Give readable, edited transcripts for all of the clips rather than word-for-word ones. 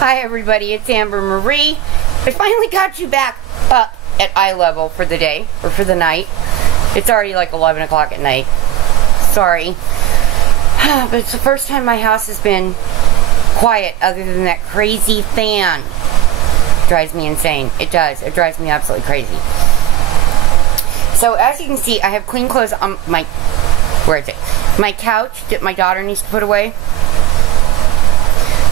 Hi everybody, it's Amber Marie. I finally got you back up at eye level for the day, or for the night. It's already like 11 o'clock at night. Sorry. But it's the first time my house has been quiet other than that crazy fan. It drives me insane. It does. It drives me absolutely crazy. So as you can see, I have clean clothes on my, where is it? My couch that my daughter needs to put away.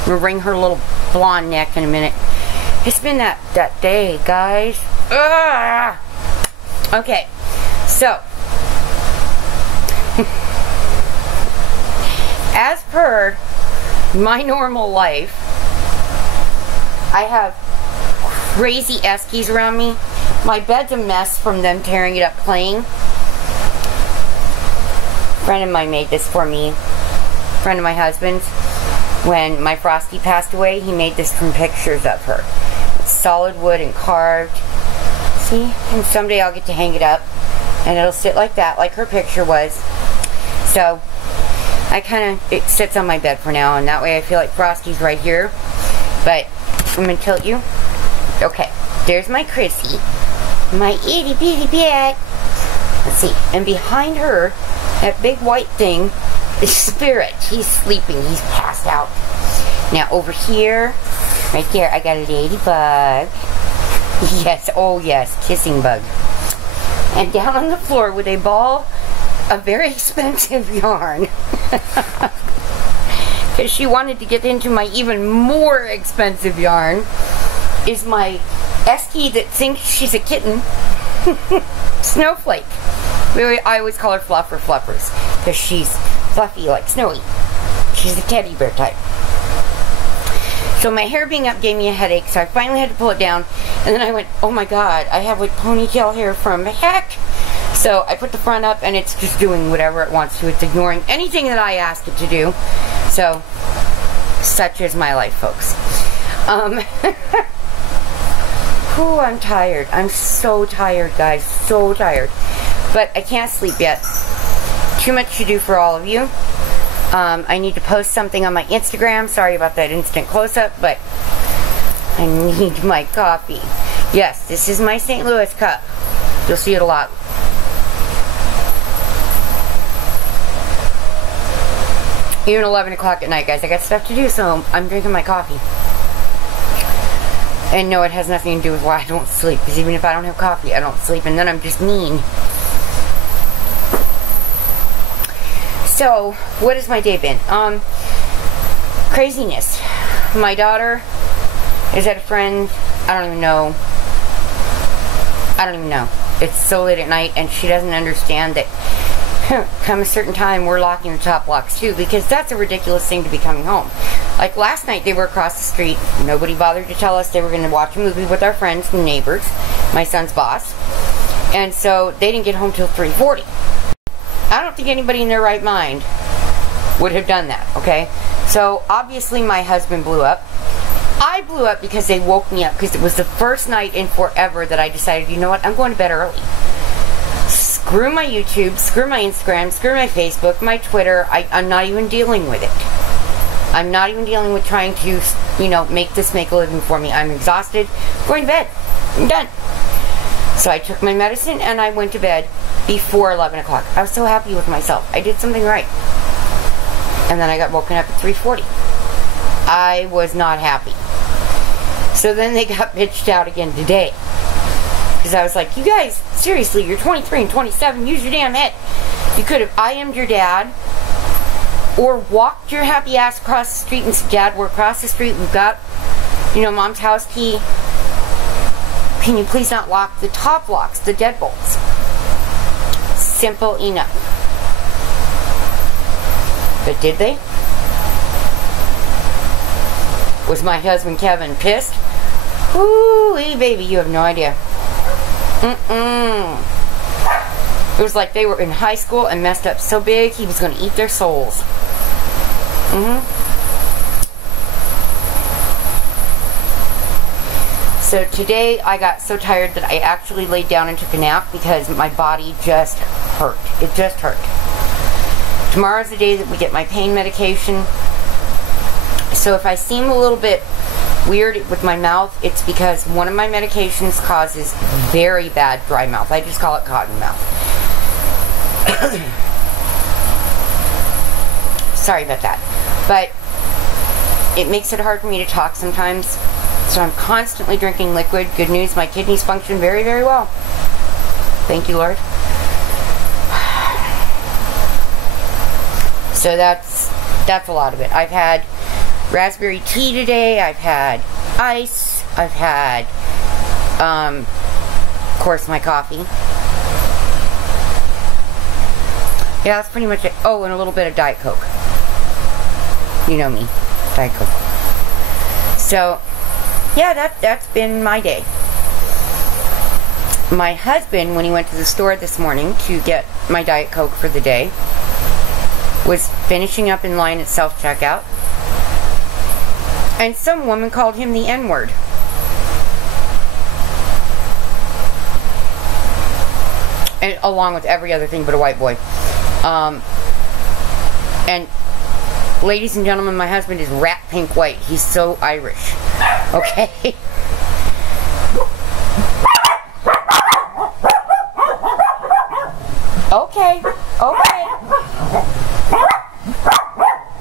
I'm gonna wring her little blonde neck in a minute. It's been that day, guys. Ugh. Okay, so as per my normal life, I have crazy Eskies around me. My bed's a mess from them tearing it up playing. A friend of mine made this for me. A friend of my husband's. When my Frosty passed away, he made this from pictures of her. It's solid wood and carved. See? And someday I'll get to hang it up. And it'll sit like that, like her picture was. So, it sits on my bed for now. And that way I feel like Frosty's right here. But, I'm going to tilt you. Okay. There's my Chrissy. My itty bitty bed. Let's see. And behind her, that big white thing, is Spirit. He's sleeping. He's passed out. Now over here, right there, I got a ladybug. Yes, oh yes, kissing bug. And down on the floor with a ball of very expensive yarn. Because she wanted to get into my even more expensive yarn, is my Esky that thinks she's a kitten. Snowflake. I always call her Fluff or Fluffers, because she's fluffy like Snowy. She's a teddy bear type. So my hair being up gave me a headache, so I finally had to pull it down. And then I went, oh my god, I have like ponytail hair from heck. So I put the front up and it's just doing whatever it wants to. It's ignoring anything that I asked it to do. So, such is my life, folks. Whew, I'm tired. I'm so tired, guys. So tired. But I can't sleep yet. Too much to do for all of you. I need to post something on my Instagram. Sorry about that instant close-up, but I need my coffee. Yes, this is my St. Louis cup. You'll see it a lot. Even 11 o'clock at night, guys. I got stuff to do, so I'm drinking my coffee. And no, it has nothing to do with why I don't sleep. Because even if I don't have coffee, I don't sleep. And then I'm just mean. So, what has my day been? Craziness. My daughter is at a friend. I don't even know. It's so late at night, and she doesn't understand that come a certain time, we're locking the top locks too, because that's a ridiculous thing to be coming home. Like last night, they were across the street. Nobody bothered to tell us they were going to watch a movie with our friends and neighbors, my son's boss. And so, they didn't get home till 3:40. I don't think anybody in their right mind would have done that, okay? So, obviously my husband blew up. I blew up because they woke me up, because it was the first night in forever that I decided, you know what, I'm going to bed early. Screw my YouTube, screw my Instagram, screw my Facebook, my Twitter. I'm not even dealing with it. I'm not even dealing with trying to, you know, make a living for me. I'm exhausted. Going to bed. I'm done. So I took my medicine and I went to bed before 11 o'clock. I was so happy with myself. I did something right. And then I got woken up at 3:40. I was not happy. So then they got bitched out again today. Because I was like, you guys, seriously, you're 23 and 27. Use your damn head. You could have IM'd your dad. Or walked your happy ass across the street and said, Dad, we're across the street. We've got, you know, Mom's house key. Can you please not lock the top locks, the deadbolts? Simple enough. But did they? Was my husband Kevin pissed? Ooh-wee, baby, you have no idea. It was like they were in high school and messed up so big he was going to eat their souls. So today I got so tired that I actually laid down and took a nap because my body just hurt. It just hurt. Tomorrow's the day that we get my pain medication. So if I seem a little bit weird with my mouth, it's because one of my medications causes very bad dry mouth. I just call it cotton mouth. Sorry about that. But it makes it hard for me to talk sometimes. So I'm constantly drinking liquid. Good news, my kidneys function very, very well. Thank you, Lord. So that's a lot of it. I've had raspberry tea today. I've had ice. I've had, of course, my coffee. Yeah, that's pretty much it. Oh, and a little bit of Diet Coke. You know me. Diet Coke. So, yeah, that's been my day. My husband, when he went to the store this morning to get my Diet Coke for the day, was finishing up in line at self-checkout, and some woman called him the N-word. And along with every other thing but a white boy. And ladies and gentlemen, my husband is rat pink white. He's so Irish. Okay? Okay. Okay.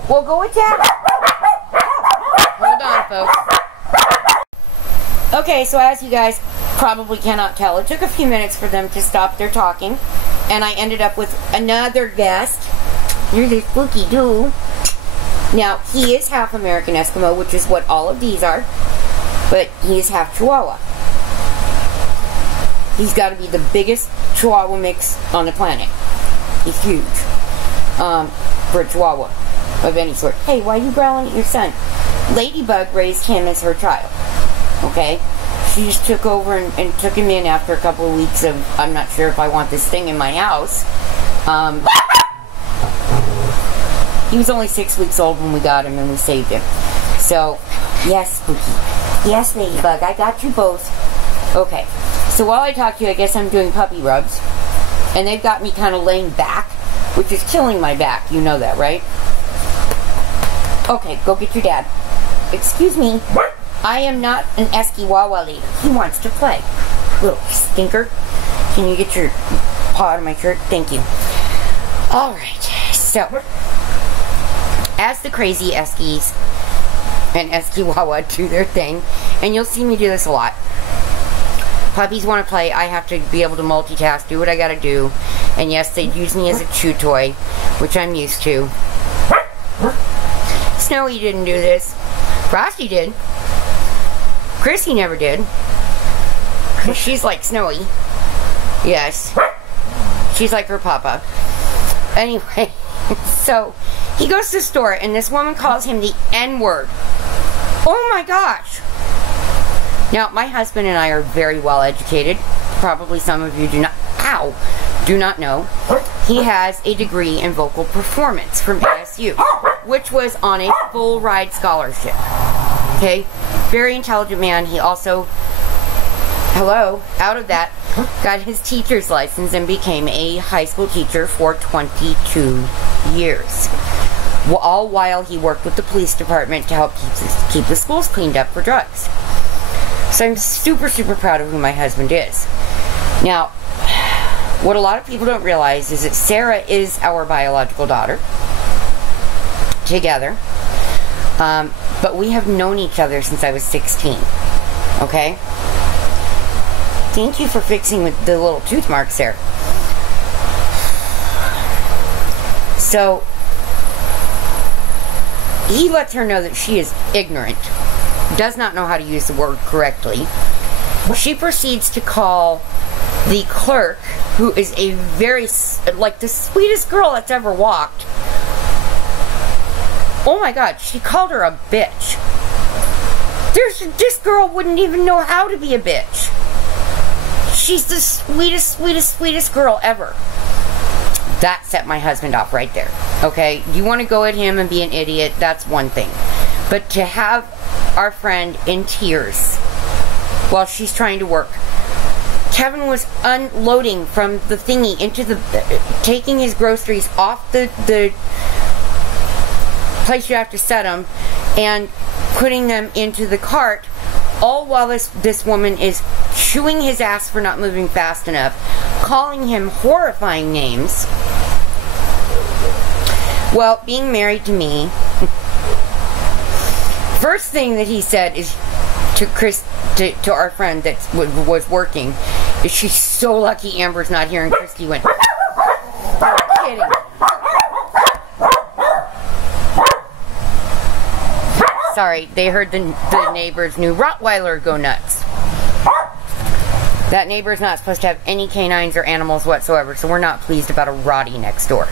We'll go with that. Hold on, folks. Okay, so as you guys probably cannot tell, it took a few minutes for them to stop their talking, and I ended up with another guest. You're the spooky dude. Now, he is half American Eskimo, which is what all of these are, but he is half Chihuahua. He's got to be the biggest Chihuahua mix on the planet. He's huge. For a Chihuahua of any sort. Hey, why are you growling at your son? Ladybug raised him as her child. Okay? She just took over and took him in after a couple of weeks of, I'm not sure if I want this thing in my house. He was only 6 weeks old when we got him and we saved him. So, yes, Spooky. Yes, Ladybug, I got you both. Okay. So while I talk to you, I guess I'm doing puppy rubs. And they've got me kind of laying back, which is killing my back. You know that, right? Okay, go get your dad. Excuse me. I am not an Eskiwawa lady. He wants to play. Little stinker. Can you get your paw out of my shirt? Thank you. Alright, so as the crazy Eskies and Eskiwawa do their thing, and you'll see me do this a lot. Puppies want to play, I have to be able to multitask, do what I gotta do. And yes, they use me as a chew toy, which I'm used to. Snowy didn't do this. Frosty did. Chrissy never did. She's like Snowy. Yes. She's like her papa. Anyway, so he goes to the store and this woman calls him the N-word. Oh my gosh. Now, my husband and I are very well educated. Probably some of you do not know. He has a degree in vocal performance from ASU, which was on a full ride scholarship. Okay? Very intelligent man. He also, out of that, got his teacher's license and became a high school teacher for 22 years. All while he worked with the police department to help keep the schools cleaned up for drugs. So I'm super, super proud of who my husband is. Now, what a lot of people don't realize is that Sarah is our biological daughter. Together. But we have known each other since I was 16. Okay? Thank you for fixing with the little tooth marks there. So, he lets her know that she is ignorant. Does not know how to use the word correctly. She proceeds to call the clerk, who is a very, like, the sweetest girl that's ever walked. Oh my God, she called her a bitch. This girl wouldn't even know how to be a bitch. She's the sweetest, sweetest, sweetest girl ever. That set my husband off right there. Okay, you want to go at him and be an idiot, that's one thing. But to have our friend in tears while she's trying to work. Kevin was unloading from the thingy into the, taking his groceries off the place you have to set them, and putting them into the cart, all while this woman is chewing his ass for not moving fast enough, calling him horrifying names. Well, being married to me, first thing that he said is to our friend that was working, is she's so lucky Amber's not here, and Christy went, "You're kidding." Sorry, they heard the neighbor's new Rottweiler go nuts. That neighbor's not supposed to have any canines or animals whatsoever, so we're not pleased about a Rottie next door.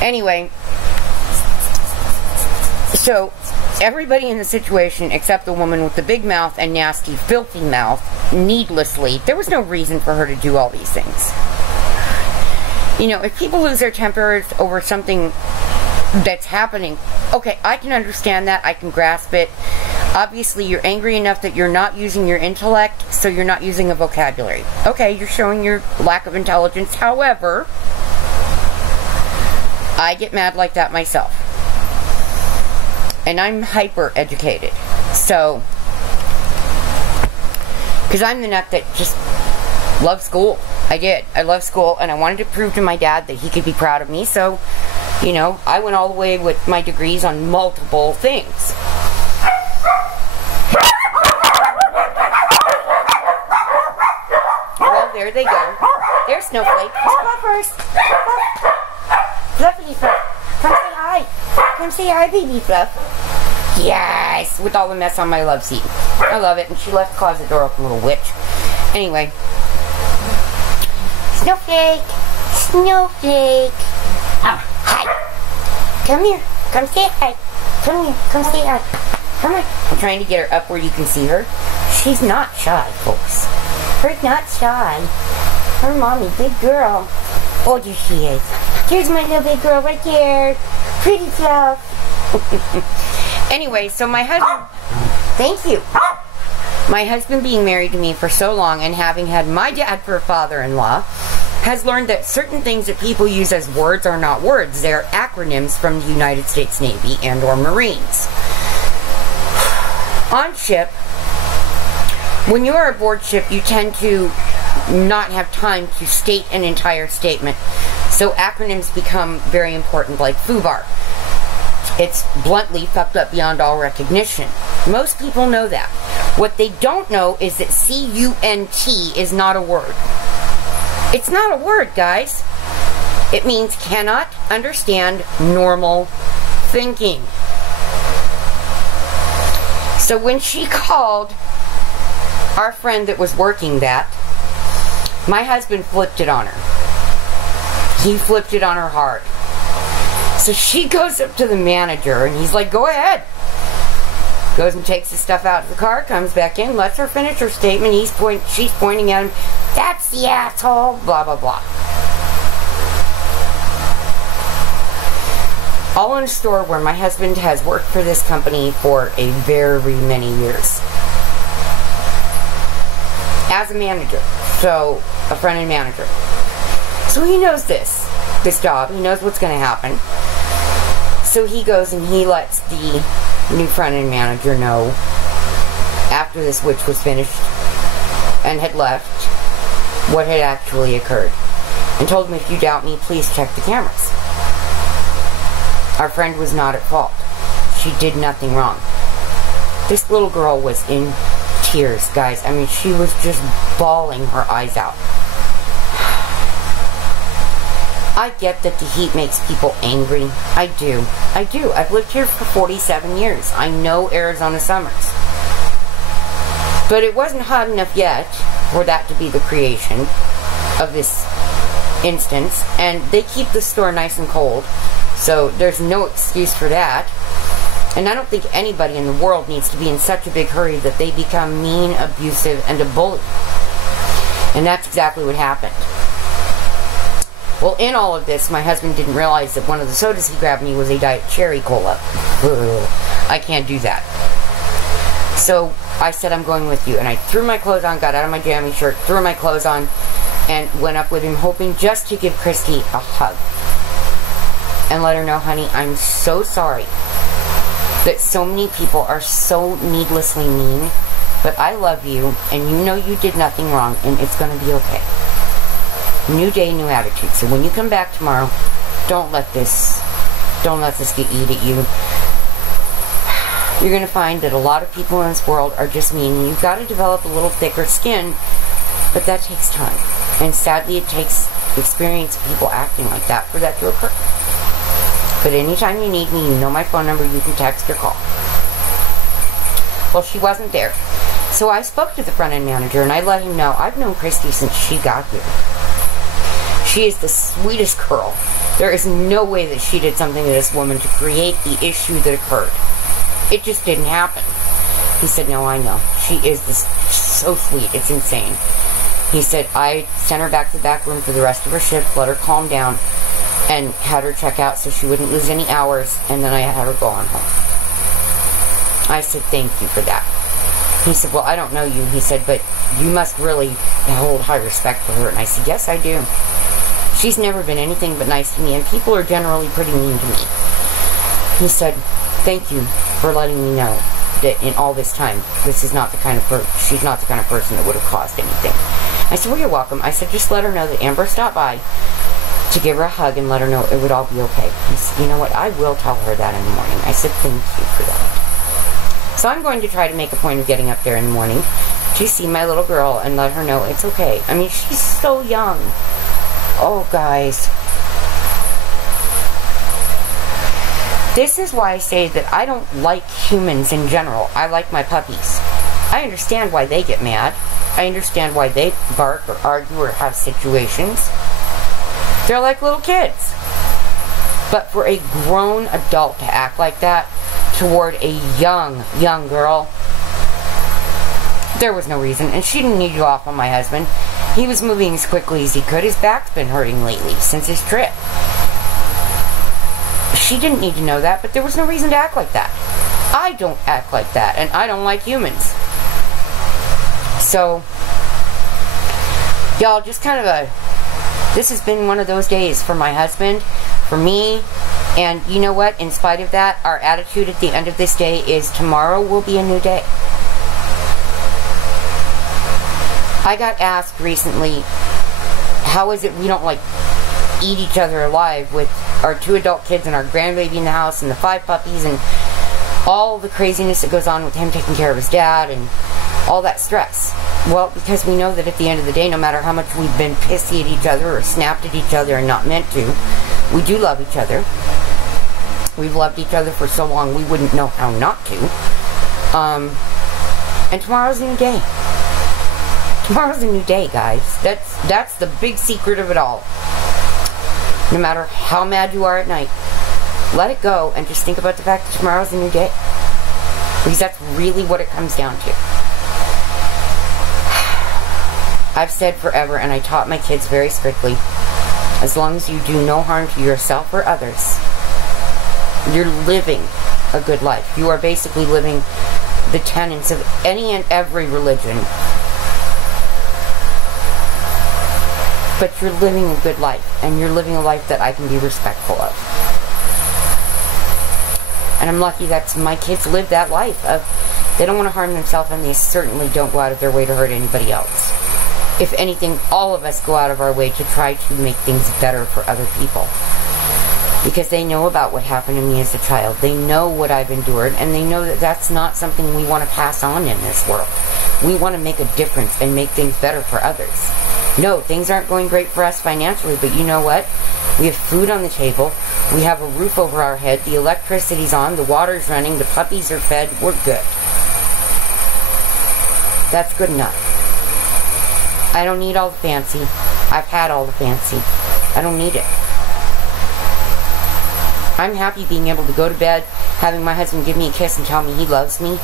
Anyway, so everybody in the situation except the woman with the big mouth and nasty, filthy mouth, needlessly, there was no reason for her to do all these things. You know, if people lose their tempers over something that's happening, okay, I can understand that, I can grasp it. Obviously, you're angry enough that you're not using your intellect, so you're not using a vocabulary. Okay, you're showing your lack of intelligence. However, I get mad like that myself. And I'm hyper educated. So, because I'm the nut that just loves school. I did. I love school, and I wanted to prove to my dad that he could be proud of me, so, you know, I went all the way with my degrees on multiple things. Well, there they go. There's Snowflake. Fluffers. Fluffy Fluff. Come say hi. Come say hi, baby Fluff. Yes! With all the mess on my love seat. I love it. And she left the closet door open, little witch. Anyway. Snowflake. Snowflake. Oh, hi. Come here. Come say hi. Come here. Come say hi. Come on. I'm trying to get her up where you can see her. She's not shy, folks. Her's not shy. Her mommy, big girl. Oh, there she is. Here's my little big girl right there. Pretty Fluff. Anyway, so my husband... Thank you. My husband being married to me for so long and having had my dad for a father-in-law has learned that certain things that people use as words are not words. They're acronyms from the United States Navy and or Marines. On ship, when you are aboard ship, you tend to not have time to state an entire statement. So acronyms become very important, like FUBAR. It's bluntly fucked up beyond all recognition. Most people know that. What they don't know is that CUNT is not a word. It's not a word, guys. It means cannot understand normal thinking. So when she called our friend that was working that, my husband flipped it on her. He flipped it on her hard. So she goes up to the manager and he's like, go ahead. Goes and takes the stuff out of the car, comes back in, lets her finish her statement. She's pointing at him, that's the asshole, blah, blah, blah. All in a store where my husband has worked for this company for a very many years. As a manager. So, a front end manager. So he knows this job. He knows what's going to happen. So he goes and he lets the new front end manager know after this witch was finished and had left what had actually occurred. And told him, if you doubt me, please check the cameras. Our friend was not at fault. She did nothing wrong. This little girl was in tears, guys. I mean, she was just bawling her eyes out. I get that the heat makes people angry. I do. I do. I've lived here for 47 years. I know Arizona summers. But it wasn't hot enough yet for that to be the creation of this instance. And they keep the store nice and cold. So there's no excuse for that. And I don't think anybody in the world needs to be in such a big hurry that they become mean, abusive, and a bully. And that's exactly what happened. Well, in all of this, my husband didn't realize that one of the sodas he grabbed me was a Diet Cherry Cola. Ugh, I can't do that. So I said, I'm going with you. And I threw my clothes on, got out of my jammy shirt, threw my clothes on, and went up with him, hoping just to give Christy a hug. and let her know, honey, I'm so sorry that so many people are so needlessly mean, but I love you, and you know you did nothing wrong, and it's going to be okay. New day, new attitude. So when you come back tomorrow, don't let this get eat at you. You're going to find that a lot of people in this world are just mean. You've got to develop a little thicker skin, but that takes time. And sadly, it takes experience of people acting like that for that to occur. But anytime you need me, you know my phone number, you can text or call. Well, she wasn't there. So I spoke to the front-end manager, and I let him know, I've known Christy since she got here. She is the sweetest girl. There is no way that she did something to this woman to create the issue that occurred. It just didn't happen. He said, no, I know. She is so sweet. It's insane. He said, I sent her back to the back room for the rest of her shift, let her calm down, and had her check out so she wouldn't lose any hours, and then I had her go on home. I said, thank you for that. He said, well, I don't know you. He said, but you must really hold high respect for her. And I said, yes, I do. She's never been anything but nice to me, and people are generally pretty mean to me. He said, thank you for letting me know that in all this time, this is not the kind of she's not the kind of person that would have caused anything. I said, well, you're welcome. I said, just let her know that Amber stopped by to give her a hug and let her know it would all be okay. He said, you know what, I will tell her that in the morning. I said, thank you for that. So I'm going to try to make a point of getting up there in the morning to see my little girl and let her know it's okay. I mean, she's so young. Oh, guys. This is why I say that I don't like humans in general. I like my puppies. I understand why they get mad. I understand why they bark or argue or have situations. They're like little kids. But for a grown adult to act like that toward a young girl, there was no reason. And she didn't need to go off on my husband. He was moving as quickly as he could. His back's been hurting lately since his trip. She didn't need to know that, but there was no reason to act like that. I don't act like that, and I don't like humans. So, y'all, just kind of this has been one of those days for my husband, for me, and you know what? In spite of that, our attitude at the end of this day is tomorrow will be a new day. I got asked recently, how is it we don't, like, eat each other alive with our 2 adult kids and our grandbaby in the house and the 5 puppies and all the craziness that goes on with him taking care of his dad and all that stress. Well, because we know that at the end of the day, no matter how much we've been pissy at each other or snapped at each other and not meant to, we do love each other. We've loved each other for so long we wouldn't know how not to. And tomorrow's a new day. Tomorrow's a new day, guys. That's the big secret of it all. No matter how mad you are at night, let it go and just think about the fact that tomorrow's a new day. Because that's really what it comes down to. I've said forever, and I taught my kids very strictly, as long as you do no harm to yourself or others, you're living a good life. You are basically living the tenets of any and every religion. But you're living a good life, and you're living a life that I can be respectful of. And I'm lucky that my kids live that life of they don't want to harm themselves, and they certainly don't go out of their way to hurt anybody else. If anything, all of us go out of our way to try to make things better for other people. Because they know about what happened to me as a child. They know what I've endured, and they know that that's not something we want to pass on in this world. We want to make a difference and make things better for others. No, things aren't going great for us financially, but you know what? We have food on the table. We have a roof over our head. The electricity's on. The water's running. The puppies are fed. We're good. That's good enough. I don't need all the fancy. I've had all the fancy. I don't need it. I'm happy being able to go to bed, having my husband give me a kiss and tell me he loves me.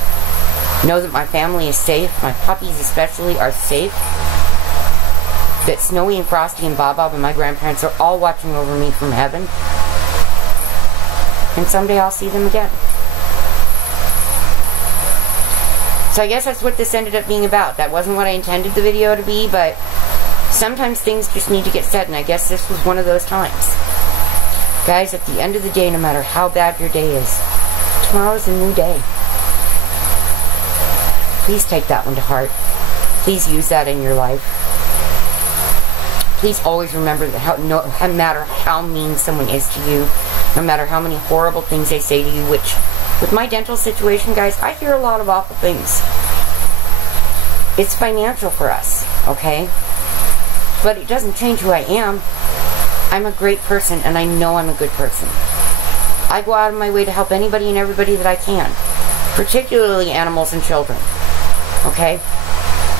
Know that my family is safe. My puppies especially are safe. That Snowy and Frosty and Bob and my grandparents are all watching over me from heaven. And someday I'll see them again. So I guess that's what this ended up being about. That wasn't what I intended the video to be, but sometimes things just need to get said, and I guess this was one of those times. Guys, at the end of the day, no matter how bad your day is, tomorrow's a new day. Please take that one to heart. Please use that in your life. Please always remember that no matter how mean someone is to you, no matter how many horrible things they say to you, which, with my dental situation, guys, I hear a lot of awful things. It's financial for us, okay? But it doesn't change who I am. I'm a great person, and I know I'm a good person. I go out of my way to help anybody and everybody that I can, particularly animals and children, okay?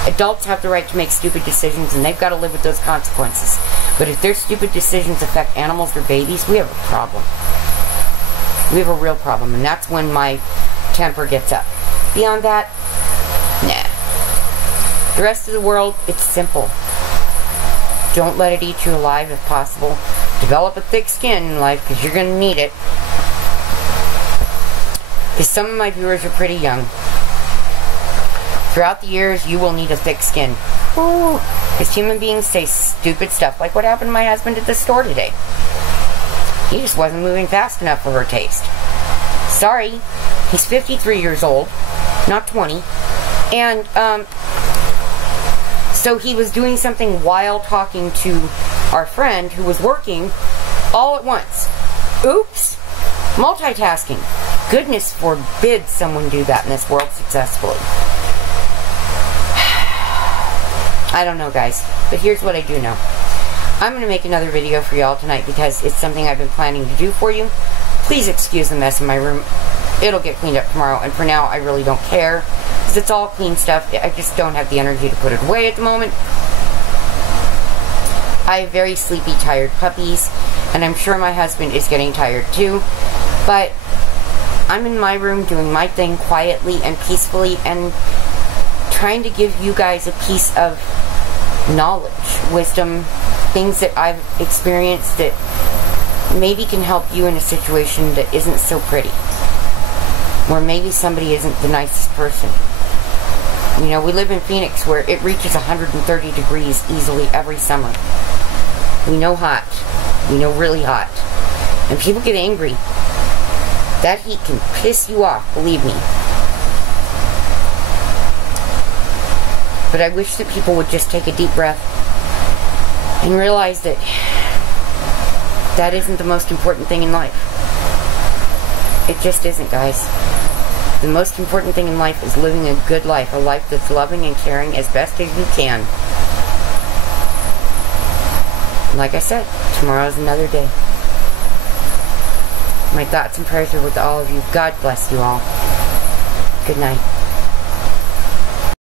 Adults have the right to make stupid decisions, and they've got to live with those consequences. But if their stupid decisions affect animals or babies, we have a problem. We have a real problem, and that's when my temper gets up. Beyond that, nah. The rest of the world, it's simple. Don't let it eat you alive if possible. Develop a thick skin in life, because you're going to need it. Because some of my viewers are pretty young. Throughout the years, you will need a thick skin. Because human beings say stupid stuff, like what happened to my husband at the store today. He just wasn't moving fast enough for her taste. Sorry. He's 53 years old, not 20. And, so he was doing something while talking to our friend who was working all at once. Oops. Multitasking. Goodness forbid someone do that in this world successfully. I don't know, guys, but here's what I do know. I'm going to make another video for y'all tonight because it's something I've been planning to do for you. Please excuse the mess in my room. It'll get cleaned up tomorrow, and for now, I really don't care, because it's all clean stuff. I just don't have the energy to put it away at the moment. I have very sleepy, tired puppies, and I'm sure my husband is getting tired too, but I'm in my room doing my thing quietly and peacefully, and trying to give you guys a piece of knowledge, wisdom, things that I've experienced that maybe can help you in a situation that isn't so pretty, where maybe somebody isn't the nicest person. You know, we live in Phoenix where it reaches 130 degrees easily every summer. We know hot. We know really hot. And people get angry. That heat can piss you off, believe me. But I wish that people would just take a deep breath and realize that that isn't the most important thing in life. It just isn't, guys. The most important thing in life is living a good life, a life that's loving and caring as best as you can. Like I said, tomorrow's another day. My thoughts and prayers are with all of you. God bless you all. Good night.